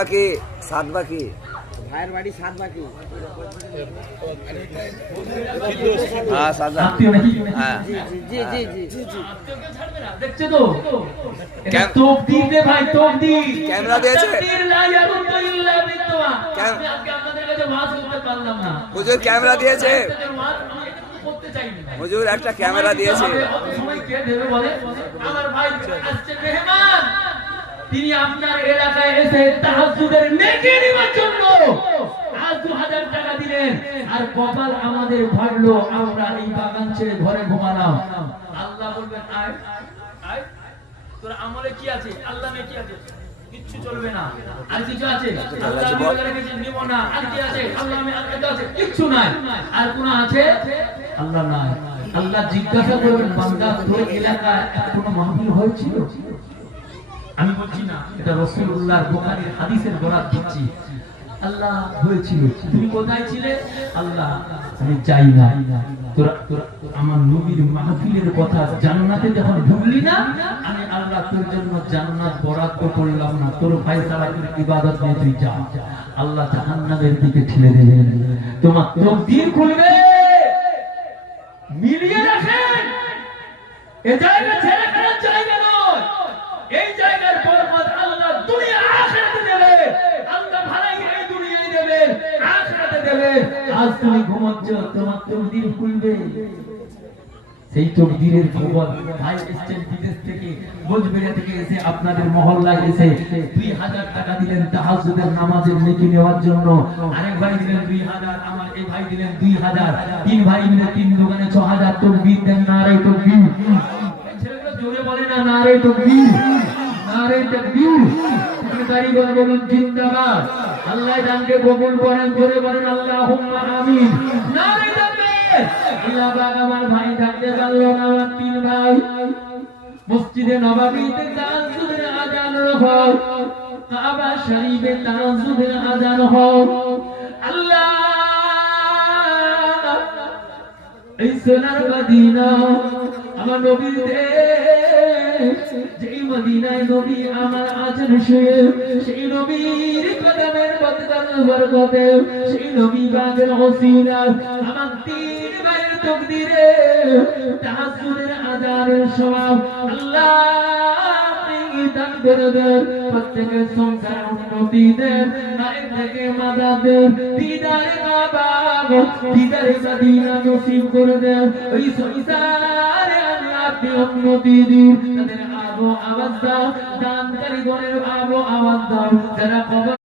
বাকি 7 বাকি ভাইয়ের বাড়ি 7 বাকি। হ্যাঁ সাজা হ্যাঁ জি জি জি জি জি দেখছো তো তকদীর রে ভাই তকদীর ক্যামেরা দিয়েছে তকদীর লা ইয়ারুদ্দু ইল্লা বিত্তওয়া। আমি আজকে আপনাদের কাছে ওয়াজ করতে পারলাম না। হুজুর ক্যামেরা দিয়েছে ওয়াজ আমি করতে চাই না। হুজুর একটা ক্যামেরা দিয়েছে সময় কে দেবে বলে? আমার ভাই আসছে মেহমান, তিনি আপনার এলাকায় এসে তাহাজ্জুদের নেকি নেওয়ার জন্য আজ 2000 টাকা দিলেন, আর কপাল আমাদের ভাঙলো, আমরা এই বাগান ছেড়ে ঘরে ঘুমালাম। আল্লাহ বলবেন আয় আয়, তোর আমলে কি আছে? আল্লাহ নেকি আছে, কিচ্ছু চলবে না। আর কিছু আছে? আল্লাহ আমি বলে কিছু নিব না। আর কি আছে? আল্লাহ আমি আল্লাহ আছে, কিচ্ছু নাই। আর কোন আছে? আল্লাহ নাই। আল্লাহ জিজ্ঞাসা করবেন, বান্দা তোর এলাকায় কোনো মাহফিল হয়েছিল? আমি বলছি না, এটা রাসূলুল্লাহর বুখারীর হাদিসের বরাত দিচ্ছি। আল্লাহ হয়েছিল, তুমি কোথায় ছিলে? আল্লাহ আমি চাই না, তোরা আমার নবীর মাহফিলের কথা জান্নাতে যখন ঢুকলি না, আমি আল্লাহ তোর জন্য জান্নাত বরাদ্দ করলাম না, তোর ফয়সালা তোর ইবাদত নিয়ে তুই যা। আল্লাহ জাহান্নামের দিকে ঠেলে দেবেন। তোমার তকদীর খুলবে, মিলিয়ে রাখেন। এই জায়গা ছেড়ে ফেলার জায়গা নয়। এই জায়গার বরকত আল্লাহ দুনিয়া আখিরাতে দেবে। আল্লাহ ভালাই এই দুনিয়ায় দেবে, আখিরাতে দেবে। আজ তুমি ঘুমাচ্ছ, তোমার তকদীর খুলবে। সেই তকদীরের খবর ভাই এসেছেন বিদেশ থেকে, গোজবেড়া থেকে এসে আপনাদের মহল্লায় এসে 2000 টাকা দিলেন তাহাজ্জুদের নামাজের নেকি নেওয়ার জন্য। আরেক ভাই দিলেন 2000, আমার এই ভাই দিলেন 2000, তিন ভাই মিলে তিন দোকানে 6000 তকবীর দেন। নারে তকবীর, ছেলেগুলো জোরে বলে না নারে তকবীর, নারে তাকবীর। সেক্রেটারি বলুন জিন্দাবাদ। আল্লাহ দানকে কবুল করেন, জোরে বলেন আল্লাহুম্মা আমিন। নারে তাকবীর। ইলাবাগ আমার ভাই থাকতে পারলো না, আমার তিন ভাই মসজিদে নববীতে তাহাজ্জুদের আযান হয়, কাবা শরীফে তাহাজ্জুদের আযান হয়। আল্লাহ এই সোনার মদিনা আমার নবীর দেশ, যেই মদিনায় নবী আমার আছেন শুয়ে, সেই নবীর কদমের বরকতে, সেই নবী বাগের ওসিলায় আমার তিন ভাইয়ের তকদীরে তাহাজ্জুদের আযানের সওয়াব আল্লাহ আপনি দান করে দেন। প্রত্যেকের সংসার উন্নতি দেন, মায়ের থেকে মাদা দেন, দিদারে মা বাবা, দিদারে মদিনা নসিব করে দেন। ওই সংসারে আপনি উন্নতি দিন, তাদের আবো আওয়াজ দাও, দান কারিগরের আবো আওয়াজ দাও, যারা